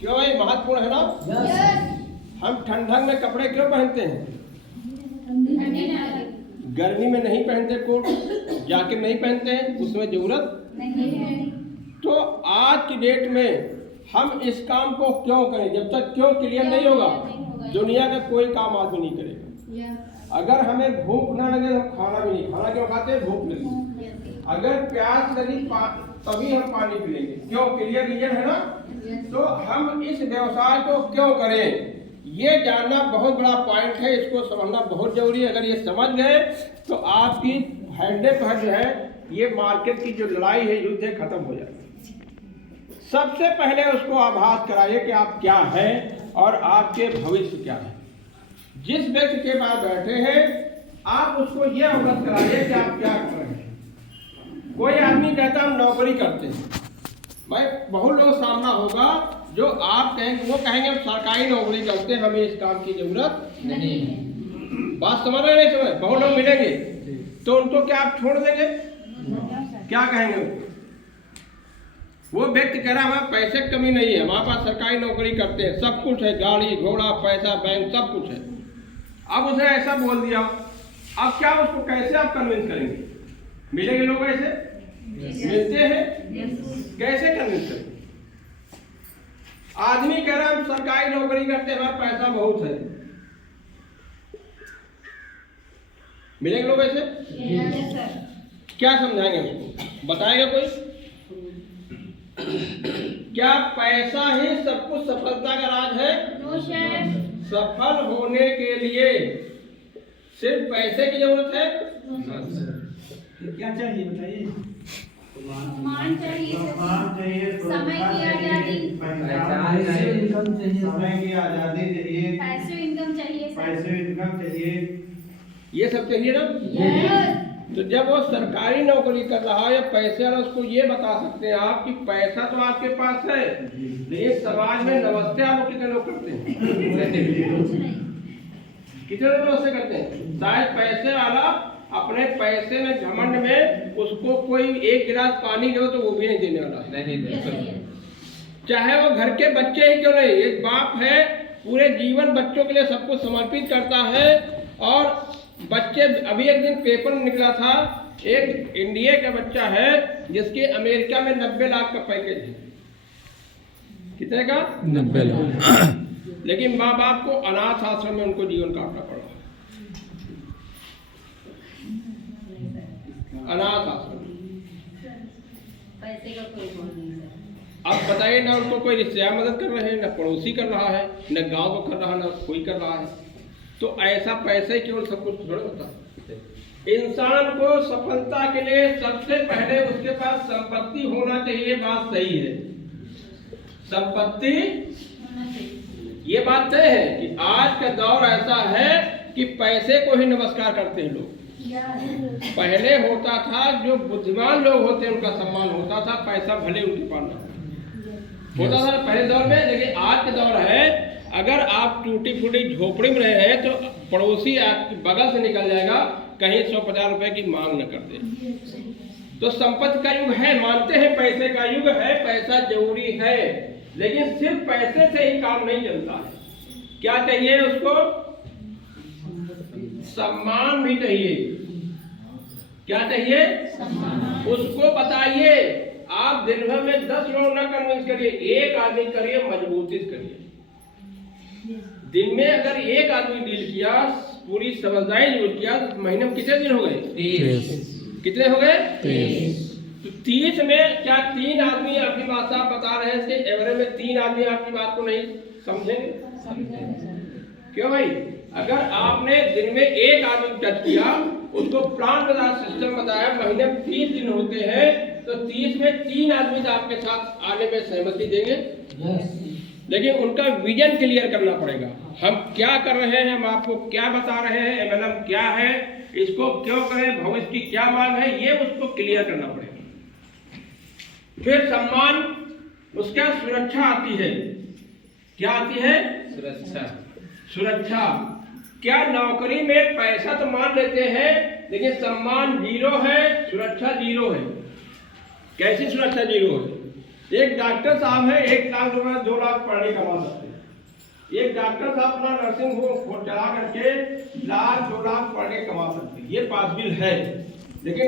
क्यों ये महत्वपूर्ण है ना। हम ठंडक में कपड़े क्यों पहनते हैं? गर्मी में नहीं पहनते कोट, जैकेट नहीं पहनते हैं, उसमें जरूरत नहीं है। तो आज की डेट में हम इस काम को क्यों करें? जब तक क्यों क्लियर नहीं होगा दुनिया का कोई काम आदमी नहीं करेगा। अगर हमें भूख ना लगे तो हम खाना भी नहीं, खाना क्यों खाते हैं? भूख लगी। अगर प्यास लगी तभी हम पानी पी लेंगे। क्यों? क्लियर रीजन है ना। तो हम इस व्यवसाय को क्यों करें, ये जानना बहुत बड़ा पॉइंट है। इसको समझना बहुत जरूरी है। अगर ये समझ गए तो आपकी हैंडे पर जो है ये मार्केट की जो लड़ाई है, युद्ध है, खत्म हो जाएगा। सबसे पहले उसको आभास कराइए कि आप क्या हैं और आपके भविष्य क्या है। जिस व्यक्ति के पास बैठे हैं आप उसको ये अवगत कराइए कि आप क्या कर रहे हैं। कोई आदमी कहता हम नौकरी करते हैं, भाई बहुत लोग सामना होगा जो आप कहेंगे, वो कहेंगे हम सरकारी नौकरी करते हैं, हमें इस काम की जरूरत नहीं है। बात समझ रहे नहीं समझ? बहुत लोग मिलेंगे तो उनको क्या आप छोड़ देंगे? क्या कहेंगे? वो व्यक्ति कह रहा है हमारे पैसे की कमी नहीं है, हमारे पास सरकारी नौकरी करते हैं, सब कुछ है, गाड़ी घोड़ा पैसा बैंक सब कुछ है। अब उसे ऐसा बोल दिया, अब क्या उसको कैसे आप कन्विंस करेंगे? मिलेंगे लोग ऐसे? मिलते हैं। कैसे कन्विंस करेंगे? आदमी कह रहा है हम सरकारी नौकरी करते हैं, हमारा पैसा बहुत है, मिलेंगे लोग ऐसे? क्या समझाएंगे उसको? बताएगा कोई? क्या पैसा ही सब कुछ सफलता का राज है? सफल होने के लिए सिर्फ पैसे की जरूरत है? क्या चाहिए बताइए? सम्मान चाहिए, समय की आजादी, समय की आजादी चाहिए, पैसे इनकम चाहिए, ये सब चाहिए ना। तो जब वो सरकारी नौकरी कर रहा है या पैसे वाला, उसको ये बता सकते हैं आप कि पैसा तो आपके पास है, लेकिन समाज में नमस्ते आप कितने लोग करते हैं? कितने लोग नमस्ते करते हैं? शायद पैसे वाला अपने पैसे में घमंड में उसको कोई एक गिलास पानी दो तो वो भी नहीं देने वाला, नहीं देने, चाहे वो घर के बच्चे ही क्यों नहीं। एक बाप है पूरे जीवन बच्चों के लिए सब कुछ समर्पित करता है। और बच्चे, अभी एक दिन पेपर में निकला था, एक इंडिया का बच्चा है जिसके अमेरिका में 90 लाख का पैकेज है। कितने का? 90 लाख। लेकिन माँ बाप को अनाथ आश्रम में उनको जीवन काटना पड़ा। अनाथ आश्रम, पैसे का कोई मोल नहीं है। अब बताइए ना, उनको कोई रिश्तेदार मदद कर रहे हैं, न पड़ोसी कर रहा है, न गांव को कर रहा है, न कोई कर रहा है। तो ऐसा पैसे केवल सब कुछ थोड़ा होता है। इंसान को सफलता के लिए सबसे पहले उसके पास संपत्ति होना चाहिए। बात सही है, संपत्ति, ये बात तय है कि आज का दौर ऐसा है कि पैसे को ही नमस्कार करते हैं लोग। पहले होता था जो बुद्धिमान लोग होते हैं उनका सम्मान होता था, पैसा भले उनके पास ना होता था पहले दौर में। लेकिन आज का दौर है, अगर आप टूटी फूटी झोपड़ी में रहे हैं तो पड़ोसी आपकी बगल से निकल जाएगा, कहीं 150 रुपए की मांग न कर दे। तो संपत्ति का युग है, मानते हैं पैसे का युग है, पैसा जरूरी है, लेकिन सिर्फ पैसे से ही काम नहीं चलता है। क्या चाहिए उसको? सम्मान भी चाहिए। क्या चाहिए? उसको बताइए। आप दिन भर में 10 लोग न कन्विंस करिए, एक आदमी करिए, मजबूती से करिए। दिन में अगर एक आदमी डील किया, पूरी समझदारी यूज किया, तो महीने में कितने दिन हो गए? 30। कितने हो गए? 30। तो 30 में क्या 3 आदमी आपकी बात आप बता रहे हैं, एवरेज में 3 आदमी आपकी बात को नहीं समझेंगे? क्यों भाई? अगर आपने दिन में एक आदमी टच किया, उसको प्लान बताया, सिस्टम बताया, महीने में 30 दिन होते हैं, तो 30 में 3 आदमी तो आपके साथ आने में सहमति देंगे। लेकिन उनका विजन क्लियर करना पड़ेगा। हम क्या कर रहे हैं, हम आपको क्या बता रहे हैं, एमएलएम क्या है, इसको क्यों करें, भविष्य की क्या मांग है, ये उसको क्लियर करना पड़ेगा। फिर सम्मान, उसका सुरक्षा आती है। क्या आती है? सुरक्षा। क्या नौकरी में पैसा तो मान लेते हैं, लेकिन सम्मान 0 है, सुरक्षा 0 है। कैसी सुरक्षा 0 है? एक डॉक्टर साहब है 1 लाख रुपए 2 लाख पर डे कमा सकते हैं। एक डॉक्टर साहब अपना नर्सिंग होम चला करके 1 लाख 2 लाख पर डे कमा सकते हैं, ये पॉसिबल है। लेकिन